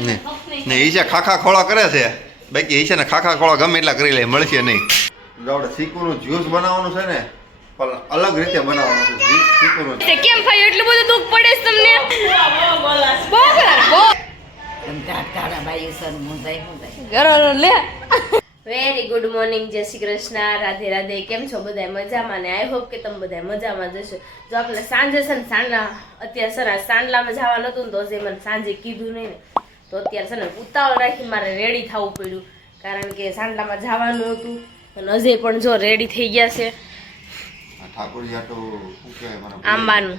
ને ને ઈશા ખાખા ખોળા કરે છે, બાકી ઈશા ને ખાખા ખોળા ગમે એટલા કરી લે, મળશે નહીં. આપણે ચીકુનું જ્યુસ બનાવવાનું છે ને, પણ અલગ રીતે બનાવવાનું છે. ચીકુનું કેમ ભાઈ એટલું બધું દુઃખ પડે છે તમને? લે વેરી ગુડ મોર્નિંગ, જય શ્રી કૃષ્ણ, રાધે રાધે. કેમ છો બધા? મજામાં ને? આઈ હોપ કે તમે બધા મજામાં જશો. જો આપણે સાંજે છે ને અત્યારે છે ને સાંડલામાં જવાનું હતું ને, તો હજી મને સાંજે કીધું નહીં ને, તો અત્યારે છે ને ઉતાવળ રાખી મારે રેડી થવું પડ્યું, કારણ કે સાંડલામાં જવાનું હતું. અને અજય પણ જો રેડી થઈ ગયા છે. ઠાકોરજી આટો શું કહેવાય મને આંબાનું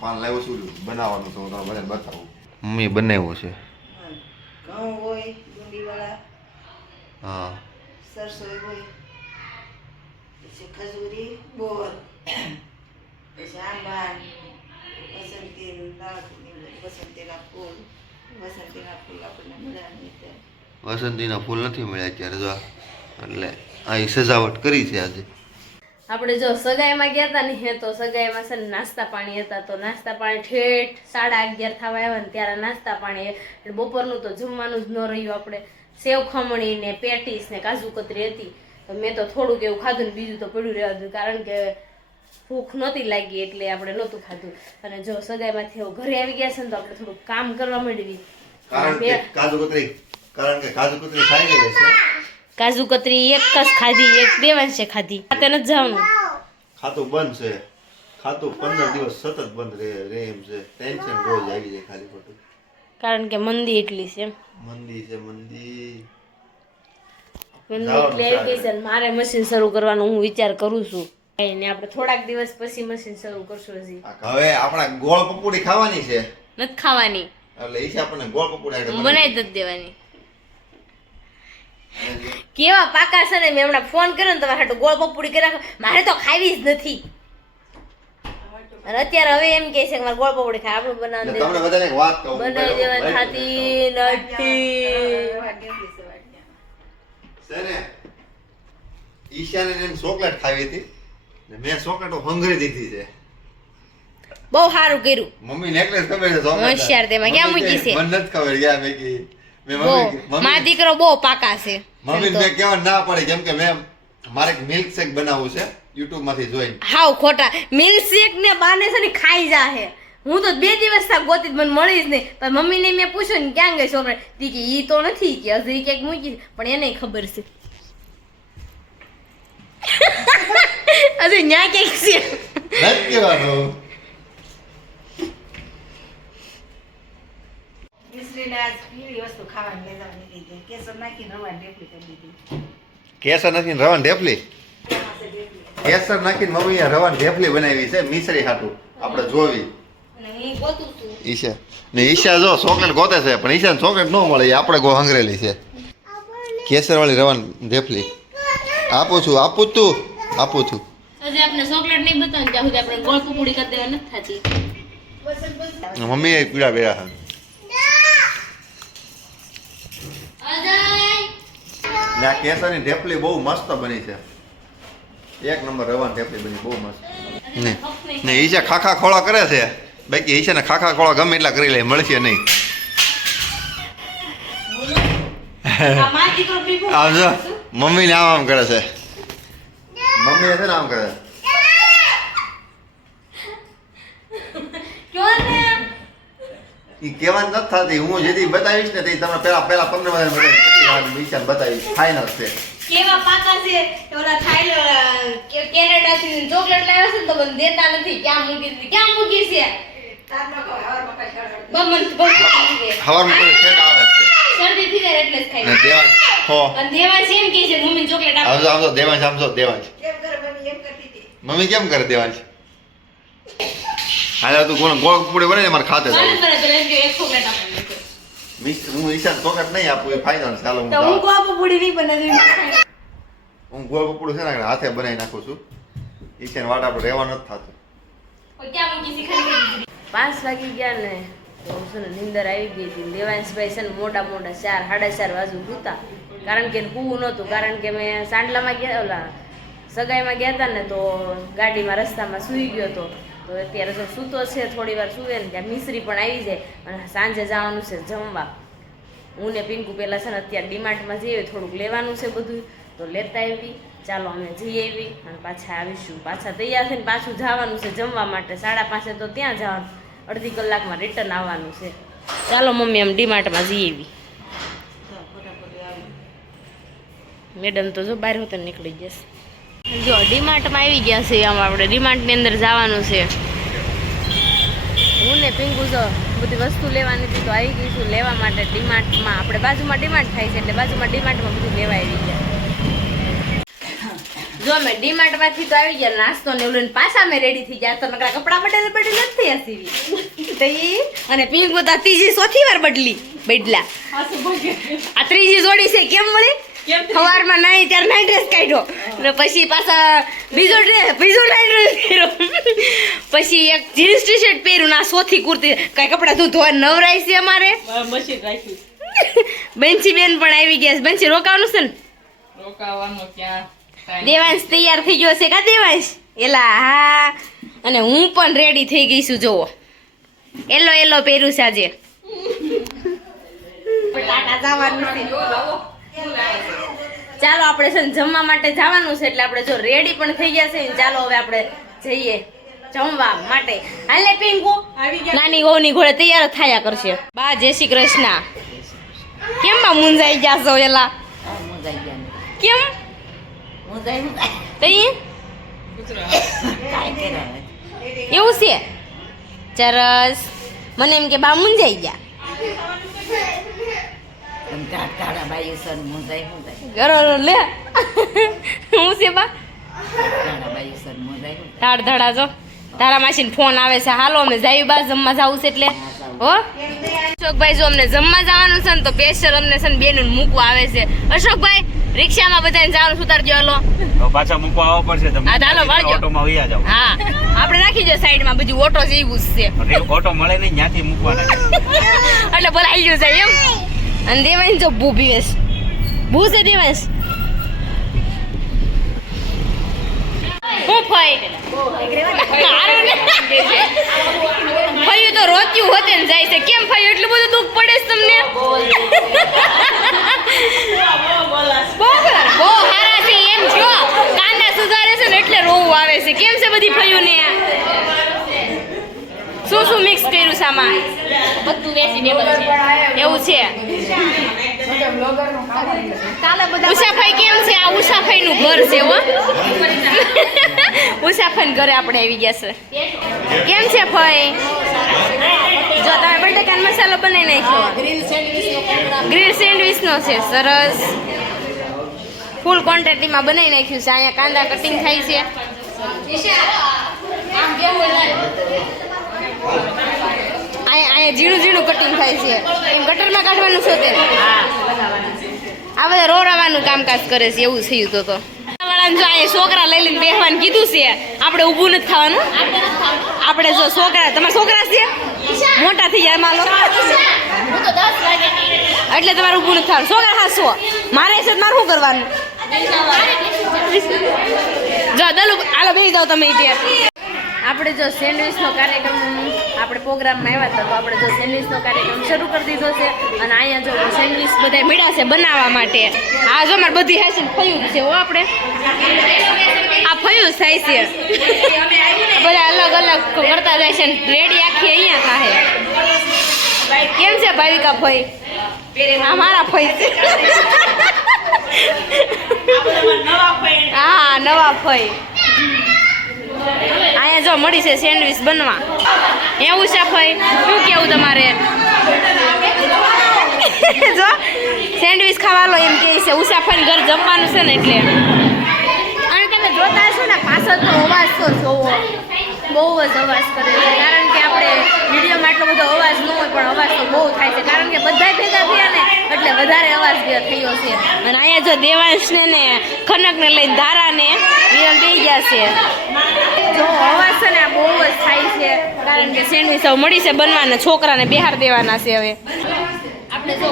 પાન લાવ્યો છું બનાવવાનું, તો હું તમને બધાને બતાવું. મમ્મી બનાવ્યું છે. ઘઉં હોય, ગુંદીવાળા, હા, સરસોઈ હોય, પછી ખજૂરી, બોર, પછી આંબા, વસંતીના ફૂલ આપણને મળ્યા નહીં. વસંતીના ફૂલ નથી મળ્યા અત્યારે, જો એટલે અહીં સજાવટ કરી છે આજે. આપણે જો સગાઈમાં ગયા હતા ને, તો સગાઈમાં છે ને નાસ્તા પાણી હતા, તો નાસ્તા પાણી ઠેઠ 11:30 થવા આવ્યા ને ત્યારે નાસ્તા પાણી, એટલે બપોરનું તો જમવાનું જ ન રહ્યું. આપણે સેવ ખમણી ને પેટીસ ને કાજુ કતરી હતી, તો મેં તો થોડુંક એવું ખાધું ને બીજું તો પડ્યું રહેવા દીધું, કારણ કે ભૂખ નહોતી લાગી એટલે આપણે નહોતું ખાધું. અને જો સગાઈમાંથી ઘરે આવી ગયા છે ને, તો આપણે થોડુંક કામ કરવા માંડવી. કારણ કે કાજુ કતરી ખાઈ ગઈ છે. કાજુ કતરી એક જ ખાધી, એક દેવાંશે ખાધી. ખાતે નથી જવાનું, ખાતું બંધ છે. ખાતું 15 દિવસ સતત બંધ રહે એમ છે. ટેન્શન રોજ આવી જાય ખાલી ખોટું, કારણ કે મંદી એટલી છે. મંદી છે, મંદી એટલે આવી ગઈ છે ને મારે મશીન શરૂ કરવાનું હું વિચાર કરું છું. ને આપણે થોડાક દિવસ પછી મશીન શરૂ કરશું. હજી હવે આપણા ગોળ પકોડી ખાવાની છે, નથી ખાવાની, એટલે ઈ છે આપણને ગોળ પકોડી બનાવી જ દેવાની. કેવા પાકા છે ને, મેં હમણાં ફોન કર્યો ને તમારે હાટુ ગોળ પપુડી કરી રાખો, મારે તો ખાવી જ નથી. અને અત્યારે હવે એમ કહે છે કે મારે ગોળ પપુડી ખાય, આપણે બનાવી તમને બધાને એક વાત કહું, બનાવી દેવાની ખાતી નથી. છે ને ઈશાને એને ચોકલેટ ખાવી હતી ને મેં ચોકલેટો હંગરી દીધી છે. બહુ સારું કર્યું. મમ્મી નેકલેસ ખબર છે ચોકલેટ હોશિયાર તેમાં ક્યાં મૂકી છે? મને નથી ખબર ગયા મેં કી મેં બહુ મમ્મી મારો દીકરો બહુ પાકા છે. મમ્મી મેં કેવા ના પડે, કેમ કે મેં મારે મિલ્ક શેક બનાવવું છે YouTube માંથી જોઈને. હાવ ખોટા મિલ્ક શેક ને બાને છે ને ખાઈ જાહે. હું તો 2 દિવસ થા ગોતી મને મળી જ નહીં, પણ મમ્મીને મેં પૂછ્યું ને ક્યાં ગઈ ચોકલેટ, તી કે ઈ તો નથી કે હજી ક્યાંક મૂકી, પણ એને ખબર છે. હજી ન્યા ક્યાંક છે નથી કહેવાનું. મિશ્રીને આજ પીળી વસ્તુ ખાવાની લઈ જવાની લીધી, કેસર નાખીને રવાની ઢેફલી કરી દીધી. કેસર નાખીને રવાની ઢેફલી, કેસર નાખીને મમ્મીએ રવાની ઢેફલી બનાવી છે મિશ્રી હાટું. આપણે જોવી અને હું ગોતું છું. ઈશા ને ઈશા જો ચોકલેટ ગોતે છે, પણ ઈશાને ચોકલેટ ન મળે, એ આપણે ગો હંગરેલી છે. કેસર વાળી રવાની ઢેફલી આપું છું હજી આપણે ચોકલેટ નહીં બતાવું ત્યાં સુધી આપણે ગોળ પપુડી કરી દેવા નથી થતી. મમ્મી એ પીડા બેરા છે. ને આ કેસરની ઢેફલી બહુ મસ્ત બની છે, 1 નંબર રવાની ઢેફલી બની, બહુ મસ્ત. ને ઈશા ખાખા ખોળા કરે છે, બાકી ઈશાને ખાખા ખોળા ગમે એટલા કરી લે, મળશે નહીં. આમ જો મમ્મીને આમ કરે છે, મમ્મી છે ને આમ કરે. ઈ કહેવાનું નથી થતી, હું જેથી બતાવીશ ને તે તમે પેલા 15 ઈશાને બતાવીશ. ફાઇનલ છે. કેવા પાકા છે ઓલા કેનેડા થી ચોકલેટ લાવ્યા છે ને, તો મને દેતા નથી. ક્યાં મૂકી છે? તારમાં કહો, હવારમાં કાંઈ ખબર બમન હવારમાં કોઈ શેડ આવે છે શરદી થઈ જાય એટલે જ ને ખાઈ. દેવાંશ હો અને દેવાંશ એમ કહે છે મમ્મી ચોકલેટ આપો. આમ તો દેવાંશ દેવાંશ કેમ કરે મમ્મી એમ કરતી હતી. મમ્મી કેમ કરે દેવાંશ? હાલે તું કોણ ગોળ પૂડે બને મારે ખાતે મને જાવ. બરાબર એમ કે એક ચોકલેટ આપો. હું ઈશાને ચોકલેટ નહીં આપું, એ ફાઇનલ. ચાલો હું તો હું જાઉં. ગોળ પપુડી નહીં બનાવી. હું ગોળ પપડું છે ને હાથે બનાવી નાખું છું. ઈશાને વાટ આપણે રહેવા નથી થતું. ક્યાં મૂકી છે ખાલી 5 વાગી ગયા ને, તો છે ને નીંદર આવી ગઈ હતી. દેવાંશભાઈ છે ને મોટા 4:30 વાગે સૂતા, કારણ કે પૂવું નહોતું, કારણ કે મેં સાંડલામાં ગયા, ઓલા સગાઈમાં ગયા હતા ને, તો ગાડીમાં રસ્તામાં સૂઈ ગયો હતો. તો અત્યારે જો સૂતો છે, થોડી વાર સૂવે ને ત્યાં મિશ્રી પણ આવી જાય, અને સાંજે જવાનું છે જમવા. હું ને પિંકુ પહેલાં છે ને અત્યારે ડીમાર્ટમાં જઈએ, થોડુંક લેવાનું છે બધું, તો લેતા આવી. ચાલો અમે જઈ આવી અને પાછા આવીશું. પાછા તૈયાર થઈને પાછું જવાનું છે જમવા માટે. 5:30 તો ત્યાં જવાનું, અડધી કલાકમાં રિટર્ન આવવાનું છે. ચાલો મમ્મી આમ ડીમાર્ટમાં જઈ આવી. મેડમ તો જો બહાર હોતા નીકળી જશે. જો ડીમાર્ટમાં આવી ગયા છે. આમ આપણે ડીમાર્ટની અંદર જવાનું છે. હું ને પિંકુ જો બધી વસ્તુ લેવાની હતી તો આવી ગઈશું લેવા માટે ડીમાર્ટમાં. આપણે બાજુમાં ડીમાર્ટ થાય છે એટલે બાજુમાં ડીમાર્ટમાં બધું લેવા આવી ગયા. જો અમે ડીમાર્ટમાંથી તો આવી ગયા, નાસ્તો ને એવું પાછા અમે રેડી થઈ ગયા. તો નકરા કપડાં બદલી નથી સીવી અને પિંકુ તો ત્રીજી ચોથી વાર બદલા. આ ત્રીજી જોડી છે. કેમ મળી? સવારમાં નહીં ત્યારે નાઈટ ડ્રેસ કાઢ્યો ને પછી પાછા બીજો નાઈટ ડ્રેસ પહેર્યો, પછી એક જીન્સ ટી શર્ટ પહેર્યું ના ચોથી કુર્તી. કઈ કપડા તું ધોવા નવરાય છે અમારે. બેન્ચી બેન પણ આવી ગયા છે. બેન્ચી રોકાવાનું છે ને? રોકાવાનું ક્યાં? દેવાંશ તૈયાર થઈ ગયો છે કા દેવાંશ? એલા હા. અને હું પણ રેડી થઈ ગઈ છું. જોવો એલો પહેર્યું છે આજે. ચાલો આપણે છે ને જમવા માટે જવાનું છે એટલે આપણે જો રેડી પણ થઈ ગયા છે. ચાલો હવે આપણે જઈએ જમવા માટે. હાલે પિંકુ નાની વહુની ઘોડે તૈયાર થયા કરશે. બા જય શ્રી કૃષ્ણ. કેમ માં મુંજાઈ ગયા છો? એલા કેમ એવું છે? ચરસ મને એમ કે બા મુંજાઈ ગયા. ગરો લે હું છે બા ધાડ ધડા જો તારા માસી ફોન આવે છે. હાલો અમને જાય બા જમવા જવું છે એટલે હો અશોકભાઈ જો અમને જમવા જવાનું છે ને તો સ્પેશિયલ અમને છે ને બેન મૂકવા આવે છે. અશોકભાઈ રિક્ષામાં બધાને જવાનું સુતારજો. હાલો પાછા મૂકવા આવવા પડશે તમને. હા હાલો વાળજો. ઓટોમાં વયા જાવ. હા આપણે રાખી દો સાઈડમાં. બધું ઓટો જેવું જ છે. ઓટો મળે નહીં ત્યાંથી મૂકવાના એટલે ભરાઈ ગયું છે એમ. અને દેવાંશ જો ભૂ પીવેશ. ભૂ છે દેવાંશ. હું ફઈ ફયું તો રોત્યું હોતે ને જાય છે. કેમ ફયું એટલું બધું દુઃખ પડે છે તમને? બહુ હારા છે એમ છો. કાંદા સુધારે છે ને એટલે રોવું આવે છે. કેમ છે બધી ફયું ને? શું મિક્સ કર્યું છે આમાં? બધું વેજીટેબલ છે એવું છે. ઉષાફાઈ કેમ છે? આ ઉષાફાઈ નું ઘર છે હો. ઉષાફાઈ ઘરે આપણે આવી ગયા છે. કેમ છે ફઈ? જો તમે બટેકાનો મસાલો બનાવી નાખ્યો. ગ્રીલ સેન્ડવીચ નો છે. સરસ ફૂલ ક્વોન્ટિટીમાં બનાવી નાખ્યું છે. અહીંયા કાંદા કટિંગ થાય છે. અહીંયા ઝીણું કટિંગ થાય છે. એમ ગટરમાં કાઢવાનું છે તે. આ બધા રોરાવાનું કામકાજ કરે છે એવું થયું તો જો અહીંયા છોકરા લઈ લઈને બેસવાનું કીધું છે. આપણે ઊભું નથી થવાનું. આપણે જો છોકરા તમારા છોકરા છે મોટા થઈ જાય માલો એટલે તમારે ઊભું નથી થવાનું. છોકરા હાસો મારે છે મારે શું કરવાનું? જો દલુ હાલો બેસી જાઓ તમે ત્યાં. આપણે જો સેન્ડવિચનો કાર્યક્રમ આપણે પ્રોગ્રામમાં આવ્યા હતા તો આપણે જો સેન્ડવિચનો કાર્યક્રમ શરૂ કરી દીધો છે. અને અહીંયા જો સેન્ડવિચ બધા મળ્યા છે બનાવવા માટે. આ જો અમારે બધી હાસી ફયું છે હો. આપણે આ ફયું થાય છે. બધા અલગ અલગ કરતા જાય છે. રેડી આખી અહીંયા થાય. કેમ છે ભાવિકા ફઈ? હા મારા ફઈ છે. હા નવા ફઈ. અહીંયા જો મળી છે સેન્ડવિચ બનવા. એવું છે ફઈ? શું કેવું તમારે? જો સેન્ડવિચ ખાવાનો એમ કહે છે. ઉષાફાઈ ઘર જમવાનું છે ને એટલે. અને તમે જોતા હશો ને પાછળ તો અવાજ તો જોવો બહુ જ અવાજ કરે છે. કારણ કે આપણે વિડીયોમાં એટલો બધો અવાજ ન હોય પણ અવાજ તો બહુ થાય છે. કારણ કે બધા ભેગા થયા ને એટલે વધારે અવાજ થયો છે. અને અહીંયા જો દેવાંશને ને ખનકને લઈને ધારાને વિરલ દઈ ગયા છે. જો અવાજ છે ને આ બહુ જ થાય છે. કારણ કે સેન્ડવિચ હવે મળી છે બનવાના. છોકરાને બિહાર દેવાના છે. હવે આપણે જો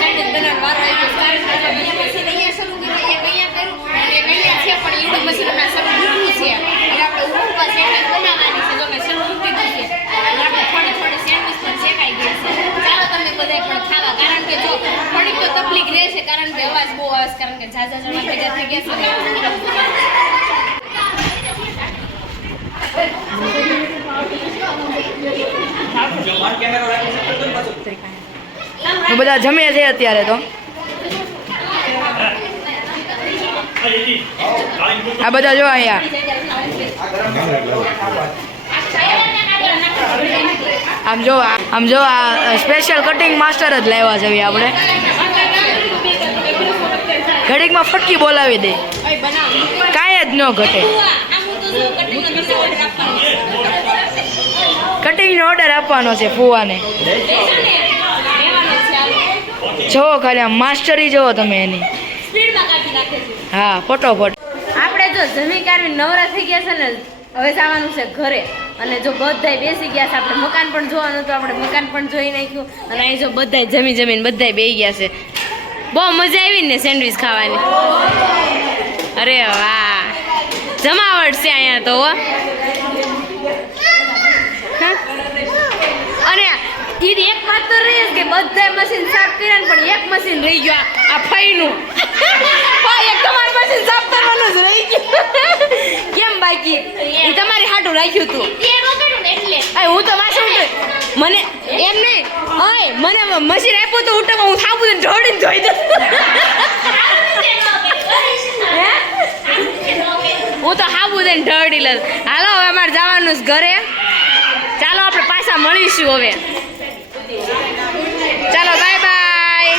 સેન્ડવિચ બનાવવાનો વારો આવી ગયો. કારણ કે અહીંયા મશીન અહીંયા શરૂ કર્યું, એક અહીંયા કર્યું અને એક અહીંયા છે પણ ઈડું મશીન હમણાં શરૂ મૂકવું છે. એટલે આપણે ઉપર સેન્ડવિચ બનાવવાની છે. જો મેં શરૂ મૂકી દીધી છે એટલે આપણે થોડી સેન્ડવિચ પણ શેકાઈ ગઈ છે. ચાલો તમને બધાય પણ ખાવા, કારણ કે જો થોડીક તો તકલીફ રહેશે, કારણ કે અવાજ બહુ આવે છે, કારણ કે ઝાઝા જણા ભેગા થઈ ગયા તો બધા જમે છે અત્યારે તો. આ બધા જો અહીંયા આમ જો આ સ્પેશિયલ કટિંગ માસ્ટર જ લાવ્યા છે આપણે. ઘડીકમાં ફટકી બોલાવી દે, કાંઈ જ ન ઘટે. કટિંગનો ઓર્ડર આપવાનો છે ફુવાને. જોવો ખાલી આમ માસ્ટરી જોવો તમે એની. સ્પીડમાં કાઢી નાખે છે. હા, ફટોફટ. આપણે જો જમી કાઢી નવરા થઈ ગયા છે ને, હવે જવાનું છે ઘરે. અને જો બધાય બેસી ગયા છે, આપણે મકાન પણ જોવાનું હતું, આપણે મકાન પણ જોઈ નાખ્યું. અને અહીં જો બધાય જમીને બધાય બેસી ગયા છે. બહુ મજા આવી ને સેન્ડવિચ ખાવાની. અરે વાહ, જમાવટ છે અહીંયા તો હો. હા? અને ઈદ એક વાત તો રહી કે બધાય મશીન સાફ કર્યા ને, પણ એક મશીન રહી ગયું આ ફઈનું. એક તમારું મશીન સાફ કરવાનું જ રહી ગયું. કેમ બાકી? એ તમારી હાટું રાખ્યું તું. હું તો માસું મને એમ નહીં, ઓય મને મશીન આપ્યું તો ઉઠવામાં હું થાપું ને ઢોળીને ધોઈ દઉં. હું તો હાબુ દઈને ઢળી લઉં. હાલો હવે અમારે જવાનું છે ઘરે. ચાલો આપણે પાછા મળીશું હવે. ચાલો બાય બાય.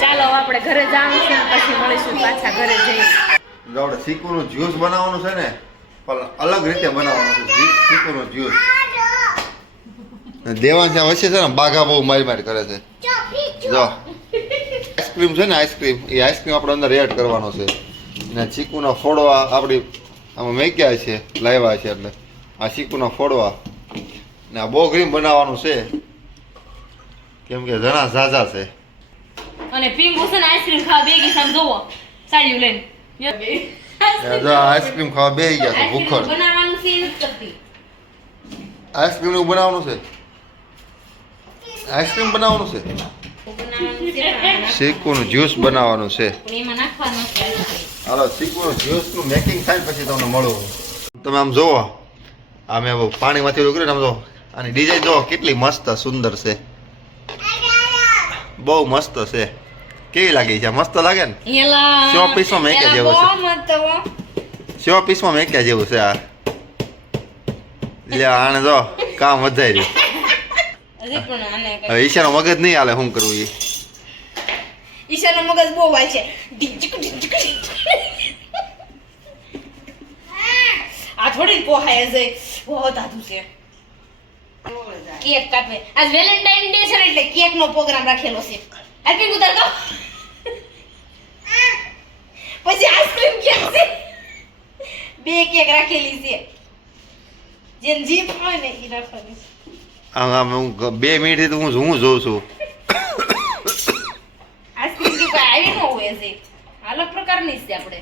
ચાલો આપણે ઘરે જવાનું છે, પછી મળીશું પાછા ઘરે જઈને. જો આપણે ચીકુનું જ્યુસ બનાવવાનું છે ને, પણ અલગ રીતે બનાવવાનું છે. ચીકુનું જ્યુસ દેવાંશ વચ્ચે છે ને બાઘા બહુ મારી કરે છે. જો આઈસ્ક્રીમ છે ને, આઈસ્ક્રીમ આપણે અંદર એડ કરવાનો છે. ને ચીકુના ફોડવા આપણી આમાં મેક્યા છે, લાવ્યા છે. એટલે આ ચીકુના ફોડવા ને આ બહુ ક્રીમ બનાવવાનું છે, કેમ કે જણા ઝાઝા છે. અને પિંગુ છે ને આઈસ્ક્રીમ ખાવા બેગી સામ જોવો સાડીઓ લઈને. જો આઈસ્ક્રીમ ખાવા બેસી ગયા છે ભૂખડ. બનાવવાનું છે નથી કરતી. આઈસ્ક્રીમ નું બનાવવાનું છે, આઈસ્ક્રીમ બનાવવાનું છે, ચીકુનું જ્યુસ બનાવવાનું છે. પણ એમાં નાખવાનું છે આઈસ્ક્રીમ. હાલો ચીકુનું જ્યુસનું મેકિંગ થાય ને પછી તમને મળું. તમે આમ જોવો, આમ એમ પાણીમાંથી ઉકળે ને આમ જો આની ડિઝાઇન જોવો કેટલી મસ્ત સુંદર છે, બહુ મસ્ત છે. કેવી લાગી છે? મસ્ત લાગે ને? એલા શો પીસમાં મેક્યા જેવું છે, શો પીસમાં મેક્યા જેવું છે આ. લે આને જો કામ વધાર્યું. હજી પણ આને હવે ઈશાનો મગજ નહીં હાલે, શું કરવું એ. ઈશાનો મગજ બહુ વાય છે. આ થોડી પોહાય છે, બહુ દાદુ છે. કેક કાપે. આજ વેલેન્ટાઇન ડે છે ને, એટલે કેક નો પ્રોગ્રામ રાખેલો છે. આઈસ્ક્રીમ ઉતાર દો. પછી આઈસ્ક્રીમ કેક છે, બે કેક રાખેલી છે. જેન જીપ હોય ને એ રાખવાની. આમ હું 2 મિનિટથી તો હું જોઉં છું. આઈસ્ક્રીમ કે કોઈ આવી ન હોય છે, અલગ પ્રકારની છે આપણે.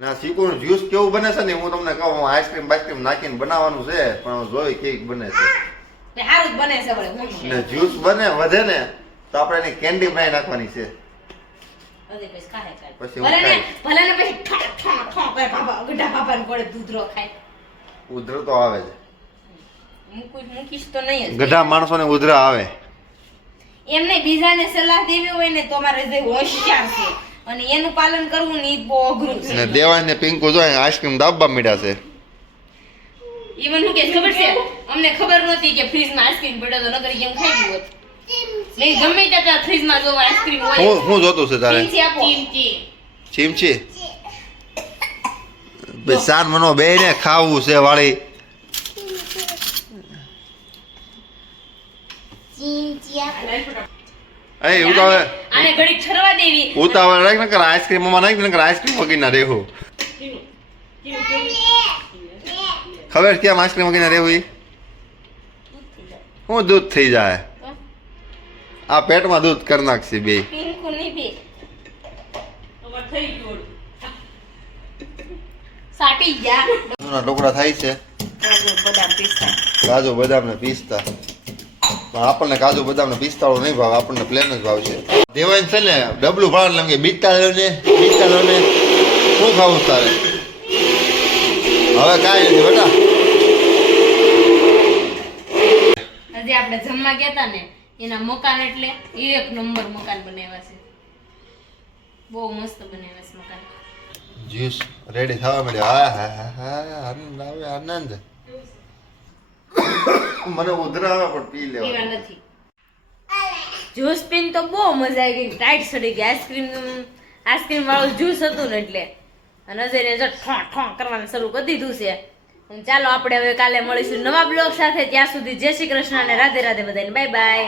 ના ચીકુનું જ્યુસ કેવું બને છે ને હું તમને કહું. આઈસ્ક્રીમ બાઈસ્ક્રીમ નાખીને બનાવવાનું છે, પણ જોઈ કેક બને છે. ને સારું જ બને છે વળે. ને જ્યુસ બને વધે ને તો આપણે એની કેન્ડી બનાવી નાખવાની છે. અરે પછી ખાય ખાય. પછી હું ભલે ને ખાઈશ. પછી ઠોક ઠોક ઠોક કરે બાબા ગઢા બાબાને કોડે દૂધરો ખાય. ઉધર તો આવે છે, મૂકીશ તો નહીં જ. ગઢા માણસોને ઉધરા આવે. એમ નહીં, બીજાને સલાહ દેવી હોય ને તો અમારે જે હોશિયાર છે અને એનું પાલન કરવું ને ઈ બહુ અઘરું છે. ને દેવાંશ ને પિંકુ જો આઈસ્ક્રીમ દાબવા મીડ્યા છે. ઈવન હું કે ખબર છે, અમને ખબર નહોતી કે ફ્રીજમાં આઈસ્ક્રીમ પડ્યો તો નકર કેમ ખાઈ ગયું હોત. નહીં ગમે ત્યાં ફ્રીજમાં જો આઈસ્ક્રીમ હોય. હું જોતું છે તારે? ચીમચી આપો. ચીમચી બે સાન મનો બે ને ખાવું છે વાળી. એ ઉતાવળ આને ઘડીક ઠરવા દેવી. ઉતાવળ રાખ ને કર આઈસ્ક્રીમ માં નાખ ને કર આઈસ્ક્રીમ વગી ના રહેવું. ખબર કેમ આઈસ્ક્રીમ વગી ના રહેવું? હું દૂધ થઈ જાય, આ પેટમાં દૂધ કરી નાખશે બે. પિંકુ ની બે સાટી ગયા. ટુકડા થાય છે કાજુ બદામ પિસ્તા કાજુ બદામ ને પિસ્તા પણ આપણને કાજુ બદામ ને પિસ્તાળો નહીં ભાવે, આપણને પ્લેન જ ભાવશે. દેવાય છે ને ડબલું ભાવ એમ કે પિસ્તાળો ને શું ખાવું તારે? હવે કાંઈ નથી બેટા. હજી આપણે જમવા ગયા હતા ને એના મકાન એટલે એક નંબર મકાન બનાવ્યા છે, બહુ મસ્ત બનાવ્યા છે મકાન. જ્યુસ રેડી થવા માંડ્યો. હા હા હા હા આનંદ આવે આનંદ. મને ઉધરા આવે પણ પી લેવા. પીવા નથી. જ્યુસ પીને તો બહુ મજા આવી ગઈ, ટાઈટ સડી ગઈ. આઈસ્ક્રીમ વાળું જ્યુસ હતું ને એટલે નજરે જો ઠોં ઠોં કરવાનું શરૂ કરી દીધું છે. અને ચાલો આપણે હવે કાલે મળીશું નવા બ્લોગ સાથે. ત્યાં સુધી જય શ્રી કૃષ્ણ અને રાધે રાધે બધાને. Bye bye.